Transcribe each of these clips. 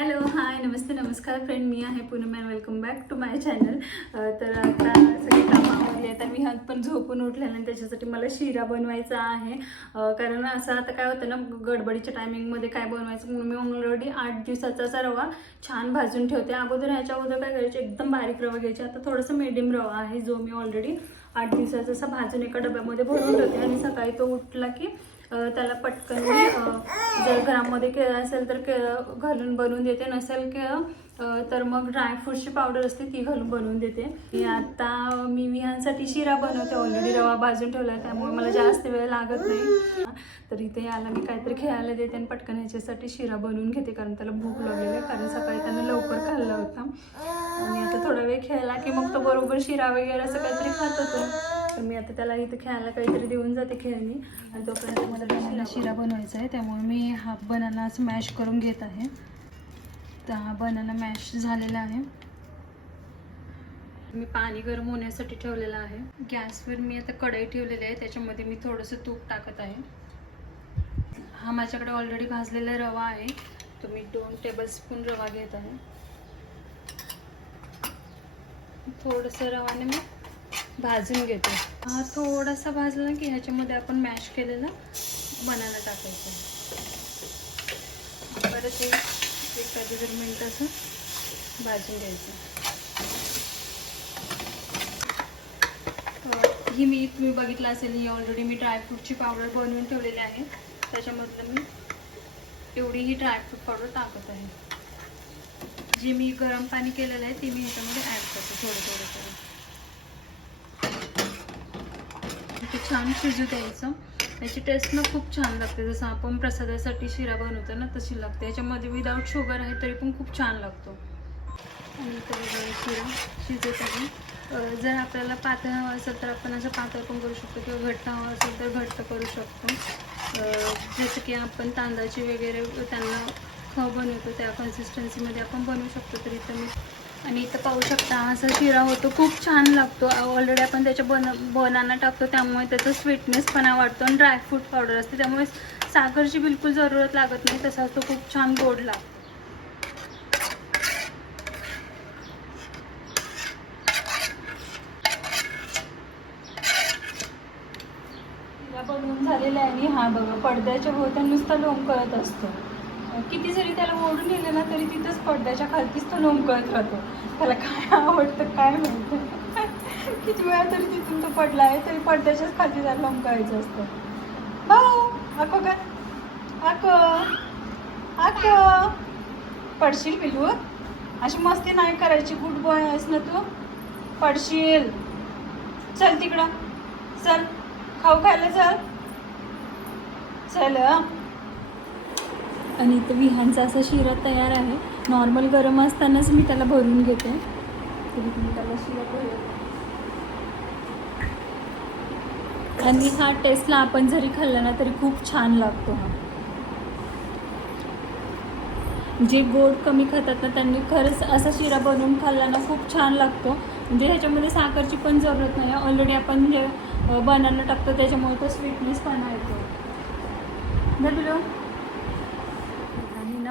Hello hi नमस्ते नमस्कार friend मी आहे Poonam and welcome back to my channel तर आता सगळी कामं आवडली आहेत आणि मी हात पण झोपून उठलेलं आणि त्याच्यासाठी मला शिरा बनवायचा आहे. कारण असं आता काय होतं ना गडबडीच्या टायमिंगमध्ये काय बनवायचं म्हणून मी ऑलरेडी आठ दिवसाचा रवा छान भाजून ठेवते. अगोदर ह्याच्या अगोदर काय करायचे एकदम बारीक रवा घ्यायचे. आता थोडंसं मिडियम रवा आहे जो मी ऑलरेडी आठ दिवसाचा असा भाजून एका डब्यामध्ये भरून ठेवते आणि सकाळी तो उठला की त्याला पटकन जर घरामध्ये केळं असेल तर केळं घालून बनवून देते. नसेल केळं तर मग ड्रायफ्रूटची पावडर असते ती घालून बनवून देते. मी आता मी विहांसाठी शिरा बनवते. ऑलरेडी रवा भाजून ठेवला आहे त्यामुळे मला जास्त वेळ लागत नाही. तर इथे याला मी काहीतरी खेळायला देते आणि पटकन ह्याच्यासाठी शिरा बनवून घेते कारण त्याला भूक लागलेली आहे. कारण सकाळी त्यानं लवकर खाल्ला होता. आणि आता थोडा वेळ खेळला की मग तो बरोबर शिरा वगैरे असं काहीतरी खात होतो. तर मी आता त्याला इथं खेळायला काहीतरी देऊन जाते खेळणी. आणि तोपर्यंत मला मला शिरा बनवायचा आहे त्यामुळे मी हा बनाना मॅश करून घेत आहे. तर हा बनाना मॅश झालेला आहे. मी पाणी गरम होण्यासाठी ठेवलेलं आहे. गॅसवर मी आता कढई ठेवलेली आहे त्याच्यामध्ये मी थोडंसं तूप टाकत आहे. हा माझ्याकडे ऑलरेडी भाजलेला रवा आहे. तो मी दोन टेबलस्पून रवा घेत आहे. थोडंसं रवाने मी भाजून घेते. हा थोडासा भाजला की ह्याच्यामध्ये आपण मॅश केलेलं बनाना टाकायचं. परत एक पाच जर मिनटं असं भाजून घ्यायचं. ही मी तुम्ही बघितलं असेल ही ऑलरेडी मी ड्रायफ्रूटची पावडर बनवून ठेवलेली आहे. त्याच्यामधलं मी एवढी ही ड्रायफ्रूट पावडर टाकत आहे. जी मी गरम पाणी केलेलं आहे ती मी ह्याच्यामध्ये ॲड करते थोडं थोडं करून ते छान शिजू द्यायचं. याची टेस्ट ना खूप छान लागते. जसं आपण प्रसादासाठी शिरा बनवतो ना तशी लागते. याच्यामध्ये विदाऊट शुगर आहे तरी पण खूप छान लागतो. आणि शिरा शिजत आहे. जर आपल्याला पातळ हवं असेल तर आपण असं पातळ पण करू शकतो किंवा घट्ट हवं असेल तर घट्ट करू शकतो. जसं की आपण तांदळाची वगैरे त्यांना खव बनवतो त्या कन्सिस्टन्सीमध्ये आपण बनवू शकतो. तर इथं मी आणि इथं पाहू शकता असा शिरा होतो. खूप छान लागतो. ऑलरेडी आपण त्याच्या बन बनाना टाकतो त्यामुळे त्याचा स्वीटनेसपणा वाटतो आणि ड्रायफ्रूट पावडर असते. त्यामुळे साखरची बिलकुल जरूरत लागत नाही. तसाच तो खूप छान गोड लागतो. बनवून झालेला आहे आणि हा बघा पडद्याच्या भोवत्या नुसता लोंबकळत असतो. किती जरी त्याला ओढून नेलं ना तरी तिथंच पडद्याच्या खालतीच तो लोंबकळत राहतो. त्याला काय आवडतं काय माहिती? किती वेळा तरी तिथून तो पडला आहे तरी पडद्याच्याच खालती त्याला लोंबकळायचं असतं. भाऊ अको काय अको अको पडशील पिलू अशी मस्ती नाही करायची गुड बॉय आहेस ना तू? पडशील. चल तिकडं. चल. खाऊ खायला चल. चल आणि इथं विहांचा असा शिरा तयार आहे. नॉर्मल गरम असतानाच मी त्याला भरून घेते. तरी तुम्ही त्याला शिरा भरला. आणि हा टेस्टला आपण जरी खाल्ला ना तरी खूप छान लागतो हा. जे गोड कमी खातात ना त्यांनी खरंच असा शिरा बनवून खाल्ला ना खूप छान लागतो. म्हणजे ह्याच्यामध्ये साखरची पण जरूरत नाही. ऑलरेडी आपण जे बनाना टाकतो त्याच्यामुळे तो स्वीटनेस पण येतो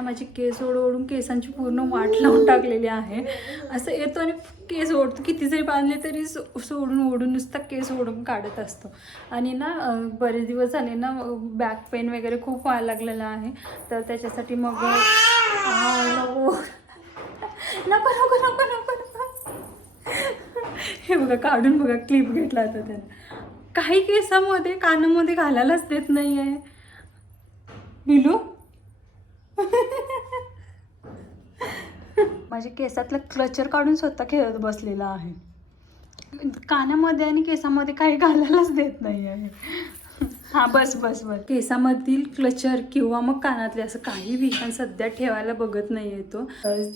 ना माझी केस ओढवडून ओढून केसांची पूर्ण वाट लावून टाकलेली आहे. असं येतो आणि केस ओढतो किती जरी बांधले तरी सो- सोडून ओढून नुसता केस ओढून काढत असतो. आणि ना बरेच दिवस झाले ना बॅक पेन वगैरे खूप व्हायला लागलेला आहे. तर त्याच्यासाठी मग नको नको. नको नको नको नको. हे बघा काढून बघा क्लिप घेतला होता त्याने. काही केसामध्ये कानामध्ये घालायलाच देत नाही आहे बिलू? माझ्या केसातलं क्लचर काढून स्वतः खेळत बसलेला आहे. कानामध्ये आणि केसामध्ये काही घालायलाच देत नाही आहे. हा बस बस बस. केसामधील क्लचर किंवा मग कानातले असं काही विहान सध्या ठेवायला बघत नाही येतो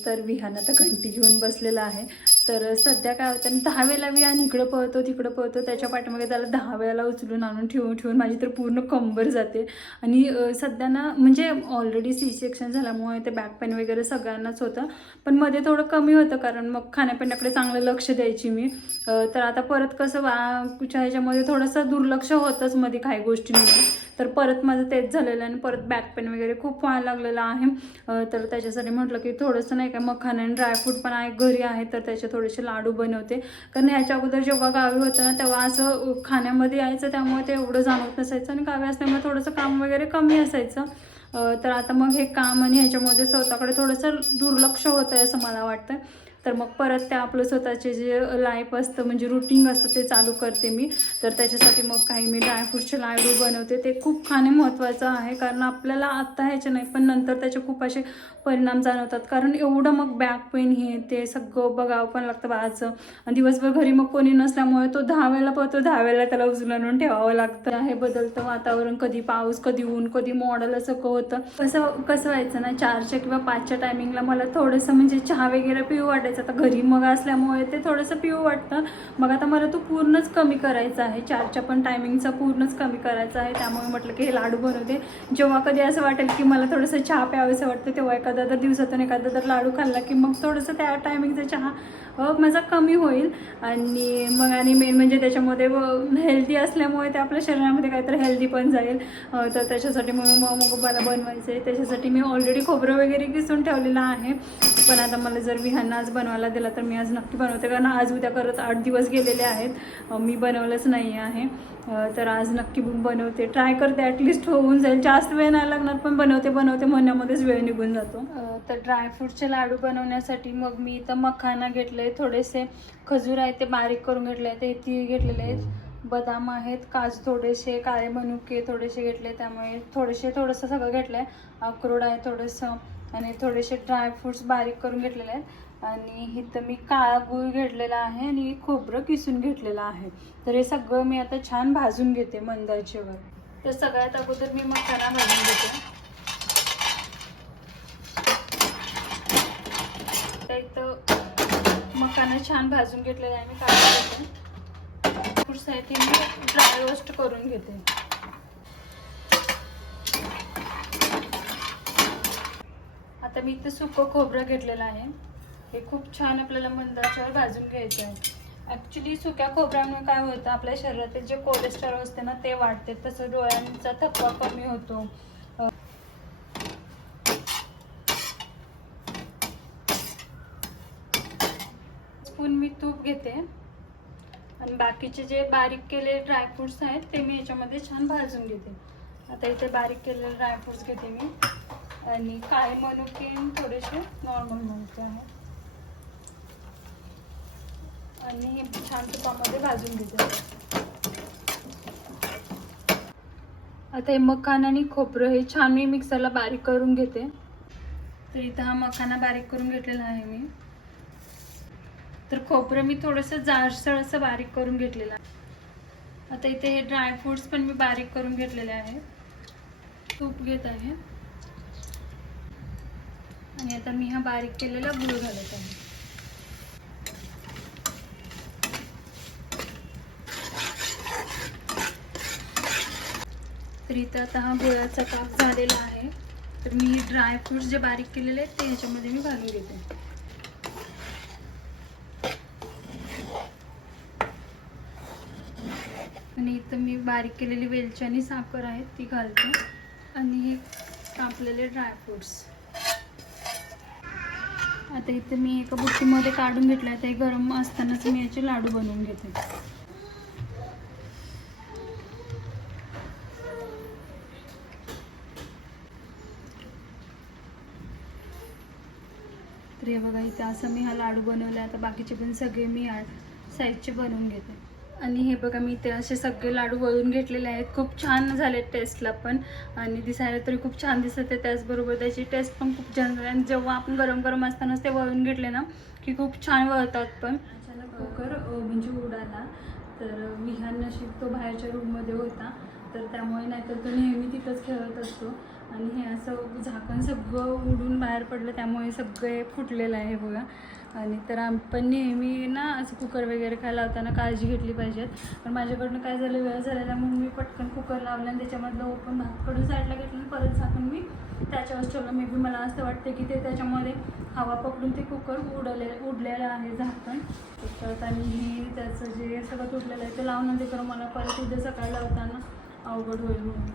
तर विहान आता घंटी घेऊन बसलेला आहे. तर सध्या काय होतं दहा वेळेला मी आणि इकडं पळतो तिकडं पळतो त्याच्या पाठीमागे त्याला दहा वेळेला उचलून आणून ठेवून ठेवून माझी तर पूर्ण कंबर जाते. आणि सध्या ना म्हणजे ऑलरेडी सी सेक्शन झाल्यामुळे ते बॅक पेन वगैरे सगळ्यांनाच होतं. पण मध्ये थोडं कमी होतं कारण मग खाण्यापिण्याकडे चांगलं लक्ष द्यायची मी. तर आता परत कसं वाच्या ह्याच्यामध्ये थोडंसं दुर्लक्ष होतंच मध्ये काही गोष्टींमध्ये. तर परत माझं तेच झालेलं आहे आणि परत बॅक पेन वगैरे खूप व्हायला लागलेलं आहे. तर त्याच्यासाठी म्हटलं की थोडंसं नाही का मखाना आणि ड्रायफ्रूट पण आहे घरी आहे तर त्याचे थोडेसे लाडू बनवते. कारण ह्याच्या अगोदर जेव्हा गावी होतं ना तेव्हा असं खाण्यामध्ये यायचं त्यामुळे ते एवढं जाणवत नसायचं आणि गावी असल्यामुळे थोडंसं काम वगैरे कमी असायचं. तर आता मग हे काम आणि ह्याच्यामध्ये स्वतःकडे थोडंसं दुर्लक्ष होतं आहे असं मला वाटतं तर मग परत ते आपलं स्वतःचे जे लाईफ असतं म्हणजे रुटीन असतं ते चालू करते मी. तर त्याच्यासाठी मग काही मी ड्रायफ्रूटचे लाडू बनवते. ते खूप खाणे महत्त्वाचं आहे कारण आपल्याला आत्ता ह्याचे नाही पण नंतर त्याचे खूप असे परिणाम जाणवतात. कारण एवढं मग बॅक पेन हे ते सगळं बघावं पण लागतं बाळाचं. आणि दिवसभर घरी मग कोणी नसल्यामुळे तो दहाव्याला पळतो दहा त्याला उचलून आणून ठेवावं लागतं. हे बदलतं वातावरण कधी पाऊस कधी ऊन कधी मॉडल असं कं होतं. कसं कसं व्हायचं ना चारच्या किंवा पाचच्या टायमिंगला मला थोडंसं म्हणजे चहा वगैरे पिऊ वाटायचं. आता घरी मग असल्यामुळे ते थोडंसं पिऊ वाटतं. मग आता मला तो पूर्णच कमी करायचा आहे. चारच्या पण टायमिंगचा पूर्णच कमी करायचा आहे. त्यामुळे म्हटलं की हे लाडू बनवते जेव्हा कधी असं वाटेल की मला थोडंसं चहा प्यावेसं वाटतं तेव्हा एखादा तर दिवसातून एखादा तर लाडू खाल्ला की मग थोडंसं त्या टायमिंगचा चहा माझा कमी होईल. आणि मग आणि मेन म्हणजे त्याच्यामध्ये हेल्दी असल्यामुळे ते आपल्या शरीरामध्ये काहीतरी हेल्दी पण जाईल. तर त्याच्यासाठी म्हणून मग मग मला बनवायचं आहे त्याच्यासाठी मी ऑलरेडी खोबरं वगैरे किसून ठेवलेलं आहे. पण आता मला जर विहांना आज बनवायला दिला तर मी आज नक्की बनवते. कारण आज उद्या करत आठ दिवस गेलेले आहेत. मी बनवलंच नाही आहे. तर आज नक्की बनवते. ट्राय करते ॲटलिस्ट होऊन जाईल. जास्त वेळ नाही लागणार पण बनवते बनवते म्हणण्यामध्येच वेळ निघून जातो. तर ड्रायफ्रूटचे लाडू बनवण्यासाठी मग मी इथं मखाना घेतले थोडेसे खजूर आहे ते बारीक करून घेतले ते ती घेतलेले आहेत. बदाम आहेत काजू थोडेसे काळे मनुके थोडेसे घेतले त्यामुळे थोडेसे थोडंसं सगळं घेतलं आहे अक्रोड आहे थोडंसं आणि थोडेसे ड्रायफ्रूट्स बारीक करून घेतलेले आहेत. आणि इथं मी काळा गूळ घेतलेला आहे आणि खोबरं किसून घेतलेलं आहे. तर हे सगळं मी आता छान भाजून घेते मंदाचेवर. तर सगळ्यात अगोदर मी मखाना भाजून घेते. इथं मखाना छान भाजून घेतलेला आहे मी काढून घेते मी ड्राय रोस्ट करून घेते. आता मी इथं सुकं खोबरं घेतलेलं आहे. हे खूप छान आपल्याला मंदाच्यावर भाजून घ्यायचं आहे ॲक्च्युली सुक्या खोबऱ्यामुळे काय होतं आपल्या शरीरातील जे कोलेस्ट्रॉल असते ना ते वाढते. तसं डोळ्यांचा थकवा कमी होतो. स्पून मी तूप घेते. आणि बाकीचे जे बारीक केलेले ड्रायफ्रुट्स आहेत ते मी याच्यामध्ये छान भाजून घेते. आता इथे बारीक केलेले ड्रायफ्रुट्स घेते मी. आणि काळे मनुके थोडेसे नॉर्मल मनुके आहेत. आणि हे छान तुपामध्ये भाजून घेते. आता हे मखाना आणि खोबरं हे छान मी मिक्सरला बारीक करून घेते. तर इथं हा मखाना बारीक करून घेतलेला आहे मी. तर खोबरं मी थोडंसं जाडसळ असं बारीक करून घेतलेलं आहे. आता इथे हे ड्रायफ्रुट्स पण मी बारीक करून घेतलेले आहे. तूप घेत आहे. आणि आता मी हा बारीक केलेला गुळ घालत आहे. तर इथं आता हा गुळाचा काप झालेला आहे. तर मी ड्रायफ्रुट्स जे बारीक केलेले आहेत ते ह्याच्यामध्ये मी घालून घेते. आणि इथं मी बारीक केलेली वेलची आणि साखर आहे ती घालते. आणि हे कापलेले ड्रायफ्रुट्स आता इथं मी एका बुट्टीमध्ये काढून घेतलं आहे ते गरम असतानाच मी याचे लाडू बनवून घेते. तर हे बघा इथे असं मी हा लाडू बनवला आता बाकीचे पण सगळे मी साईजचे बनवून घेते. आणि हे बघा मी ते असे सगळे लाडू वळून घेतलेले आहेत. खूप छान झाले टेस्टला पण. आणि दिसायला तरी खूप छान दिसत आहे. त्याचबरोबर त्याची टेस्ट पण खूप छान झाली. आणि जेव्हा आपण गरम गरम असतानाच ते वळून घेतले ना की खूप छान वळतात पण. अचानक कुकर म्हणजे उडाला. तर विहान नशीब तो बाहेरच्या रूममध्ये होता. तर त्यामुळे नाहीतर तो नेहमी तिथंच खेळत असतो. आणि हे असं झाकण सगळं उडून बाहेर पडलं त्यामुळे सगळे फुटलेलं आहे बघा. आणि तर आपण नेहमी ना असं कुकर वगैरे काय लावताना काळजी घेतली पाहिजेत. पण माझ्याकडनं काय झालं वेळ झालेला म्हणून मी पटकन कुकर लावलं आणि त्याच्यामधलं ओपन भातकडून साईडला घेतलं आणि परत झाकून मी त्याच्यावर ठेवलं. मे बी मला असं वाटतं की ते त्याच्यामध्ये हवा पकडून ते कुकर उडले उडलेलं आहे झाकण. परत आणि हे त्याचं जे सगळं तुटलेलं आहे ते लावून ते करून मला परत उद्या सकाळी लावताना अवघड होईल म्हणून.